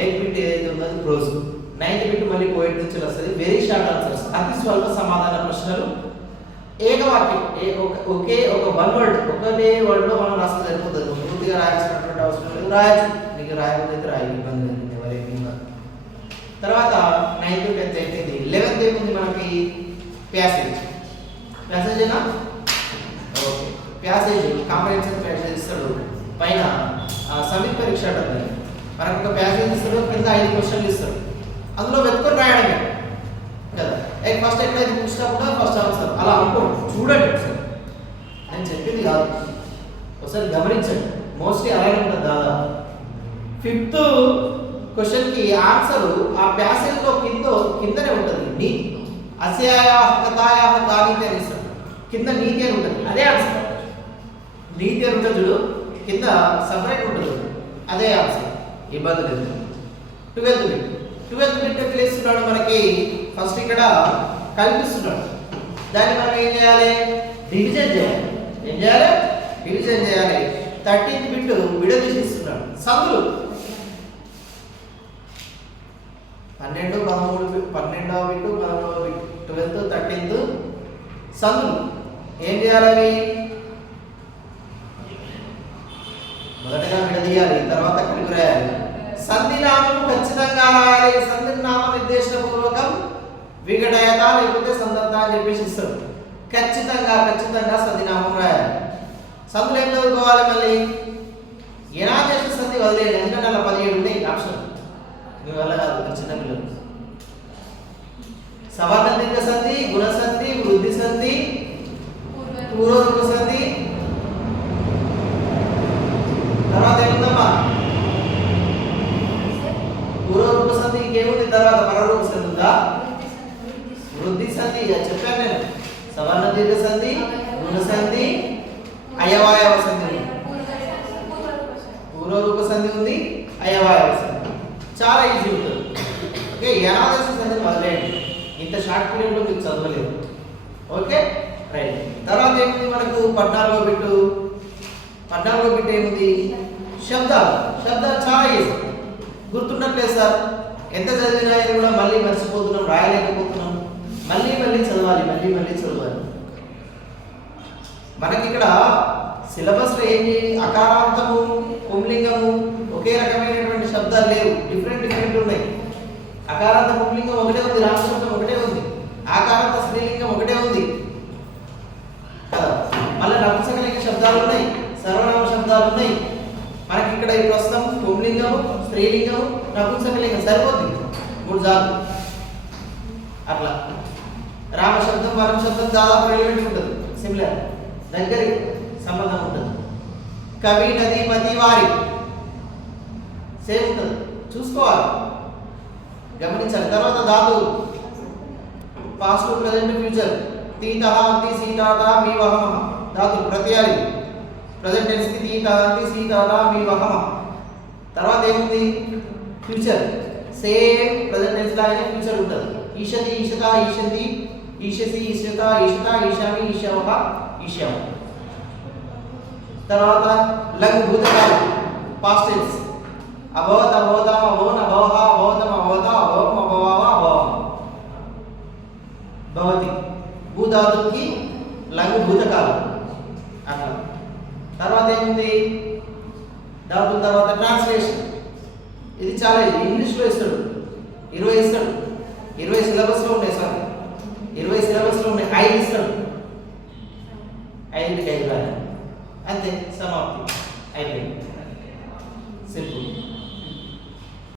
Eighth bit ఏదైతే ఉందో అది ప్రోజ్, నైన్త్ బిట్ మళ్ళీ పోయిట్ నుంచి వస్తుంది. వెరీ షార్ట్ ఆన్సర్స్, అతి స్వల్ప సమాధాన ప్రశ్నలు, ఏకవాక్యం, ఒకే ఒక వన్ వర్డ్, ఒకటే వర్డ్ లో మనం రాస్తే సరిపోతుంది. పూర్తిగా రాయాల్సినటువంటి అవసరం లేదు, రాయచ్చు, నీకు రాయకపోతే రాయి, ఇబ్బంది లేదు, ఎవరేమి. తర్వాత 9th 10th అయిపోయింది. 11th ఏముంది మనకి? ప్యాసేజ్. ప్యాసేజ్ ఏనా? ఓకే, ప్యాసేజ్ కాంప్రహెన్సివ్ ప్యాసేజ్ ఇస్తాడు. పైన సమిత్ పరీక్ష అంటారు, మనకు ఒక ప్యాసేజ్ ఇస్తాడు, కింద 5 క్వశ్చన్లు ఇస్తాడు, అందులో వెతుకొని రాయడమే కదా. ఫస్ట్ ఎక్కడైతే చూసినప్పుడు ఫస్ట్ ఆన్సర్ అలా అనుకోండి, చూడండి ఒకసారి, నేను చెప్పింది కాదు, ఒకసారి గమనించండి. మోస్ట్లీ అలాగే ఉంటుంది దాదాపు. 5th క్వశ్చన్కి ఆన్సర్ ఆ ప్యాసేజ్లో కిందనే ఉంటుంది. నీ అస్యాయ కథాయ కానీతి అని ఇస్తాడు, కింద నీతి అని ఉంటుంది, అదే ఆన్సర్. నీతి అని ఉంటుంది చూడు, కింద సపరేట్ ఉంటుంది, అదే ఆన్సర్, ఇబ్బంది లేదు. 12th bit. 12th బిట్ ఎట్లా ఇస్తున్నాడు మనకి? ఫస్ట్ ఇక్కడ కల్పిస్తున్నాడు, దాన్ని మనం ఏం చేయాలి? డివిజన్ చేయాలి. ఏం చేయాలి? డివిజన్ చేయాలి. 13th బిట్ విడదీసి ఇస్తున్నాడు, సందులు 12, 13 బిట్, 12వ బిట్, 13వ బిట్, 12th 13th సందులు ఏం చేయాలి? అవి మొదటగా విడదీయాలి, తర్వాత కలిపి రాయాలి. సంధినామం ఖచ్చితంగా రాయాలి. సంధినామ నిర్దేశపూర్వకం విఘటయత లేకపోతే సందర్భ అని చెప్పేసి ఇస్తాడు. ఖచ్చితంగా సంధినామం రాయాలి. సంధులు ఏం చదువుకోవాలి? మళ్ళీ ఏనాదేశ సంధి వదిలేయండి, ఎందుకంటే అలా 17 ఉంటాయి ఆప్షన్, మీ వల్ల కాదు, చిన్నపిల్లలు. సవర్ణ దీర్ఘ సంధి, గుణ సంధి, వృద్ధి సంధి, పూర్వరూప సంధి, తర్వాత ఏముందమ్మా? పూర్వరూప సంధి. ఇంకేముంది తర్వాత? పరరూప సంధి ఉందా? వృద్ధి సంధి చెప్పాను నేను. సవర్ణ దీర్ఘ సంధి, గుణ సంధి, అయవాయవ సంధి, పూర్వరూప సంధి ఉంది, అయవాయవ సంధి. చాలా ఈజీ ఉంటుంది. ఓకే, ఏనాదేశ సంధి వదిలేయండి, ఇంత షార్ట్ పీరియడ్లో మీకు చదవలేదు. Okay right. తర్వాత ఏముంది మనకు? 14వ బిట్. 14వ బిట్ ఏముంది? శబ్దాలు. శబ్దాలు చాలా ఈజీ, గుర్తుండట్లేదు సార్, ఎంత చదివినా కూడా మళ్ళీ మర్చిపోతున్నాం, రాయలేకపోతున్నాం, మళ్ళీ చదవాలి, మళ్ళీ చదవాలి. మనకి ఇక్కడ సిలబస్లో ఏంటి? అకారాంతము, పుంలింగము ఒకే రకమైనటువంటి శబ్దాలు లేవు, డిఫరెంట్ ఉన్నాయి. అకారాంత పుంలింగం ఒకటే ఉంది, రామశబ్దం ఒకటే ఉంది, ఆకారాంత స్త్రీలింగం ఒకటే ఉంది కదా. మళ్ళీ నపుంసకలింగ శబ్దాలు ఉన్నాయి, సర్వనామ శబ్దాలు ఉన్నాయి. మనకి ఇక్కడ ఈ ప్రస్తుతం పుంలింగము, స్త్రీలింగము, నపుంసకలింగం సరిపోతుంది, 3 జాలు అట్లా. రామశబ్దం, వరం శబ్దం దాదాపు రిలేటెడ్ ఉంటుంది, సిమిలర్, దగ్గరి సంబంధం ఉంటుంది. కవి, నది, మతి, వారి సేమ్ ఉంటుంది, చూసుకోవాలి, గమనించాలి. తర్వాత ధాతు, పాస్ట్, ప్రెజెంట్, ఫ్యూచర్. తీతః, అంతి, సీతాత, మీ వహమ ధాతులు ప్రత్యయాలు. ప్రెజెంట్ టెన్స్ కి తీతః, అంతి, సీతాత, మీ వహమ. తర్వాత ఏముంది? ఫ్యూచర్, సేమ్ ప్రెజెంట్ టెన్స్ లాగానే ఫ్యూచర్ ఉంటుంది. ఈషతి, ఈషత, ఈషంతి, ఈషసి, ఈషత, ఈషత, ఈషామి, ఈషవః, ఈషామ. తర్వాత లంగ్ భూతకాలం, పాస్ట్ టెన్స్. అభవత్, అభవతాం, అభవన్, అభవః, అభవతం, అభవత, అభవం, అభవావ, అభవం, భవతి. భూధాతుకి లంగ్ భూతకాలం అట్లా. తర్వాత ఏముంది? ధాతుల తర్వాత ట్రాన్స్లేషన్. ఇది చాలా ఇంగ్లీష్లో ఇస్తాడు, 20 ఇస్తాడు, 20 సిలబస్లో ఉన్నాయి సార్, 20 సిలబస్లో ఉన్నాయి, 5 ఇస్తాడు, 5కి 5 రాయాలి అంతే, సమాప్తి అయిపోయింది, సింపుల్.